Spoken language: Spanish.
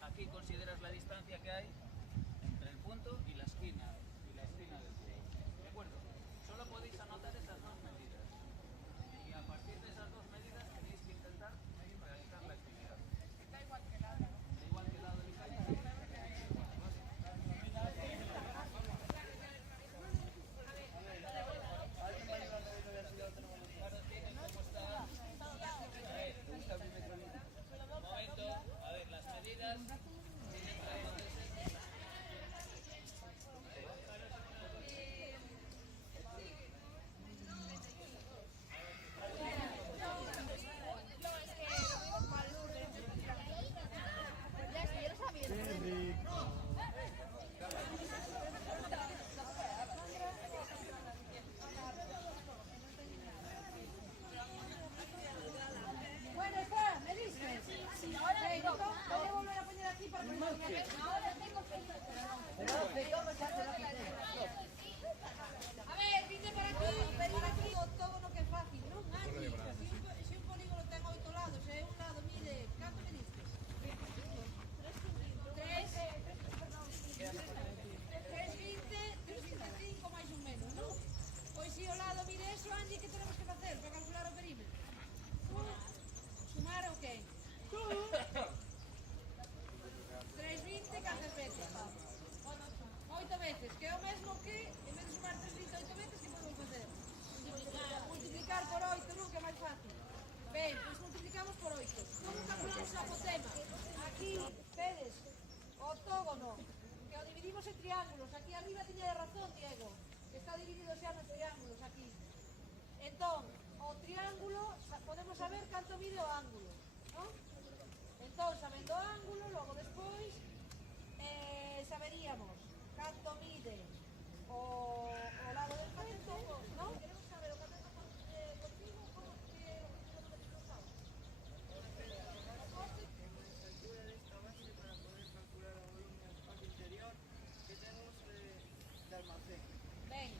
Aquí consideras la distancia que hay entre el punto y la esquina del punto. ¿De acuerdo? Solo podéis anotar esas dos medidas. Y a partir de esas dos medidas tenéis que intentar realizar la actividad. Da igual que lado. Da igual que lado de calle. A ver, las medidas. A ver, vinte para aquí, o todo no que é fácil, non? Se un polígono ten 8 lados, e un lado mide, canto me diste? 3,20, 3,25 máis ou menos, non? Pois se o lado mide eso, Angie, que tenemos que facer para calcular o perímetro? Sumar o que? 3,20 cantas veces? 8 veces, que é o mesmo que, en vez de sumar 3,28 veces, que podemos facer? Multiplicar por 8, non? Que é máis fácil. Ben, pois multiplicamos por 8. Como calculamos o apotema? Aquí, tedes o octógono, que o dividimos en triángulos. Aquí arriba tiña razón, Diego, que está dividido xa nos triángulos, aquí. Entón, o triángulo, podemos saber canto mide o ángulo, non? Entón, sabendo o ángulo, logo despois, saberíamos canto mide o lado del cateto, non? Queremos saber o cateto contigo, como que o número de los Tenemos la altura de esta base para poder calcular el volumen del espacio interior que tenemos de almacén. Ben.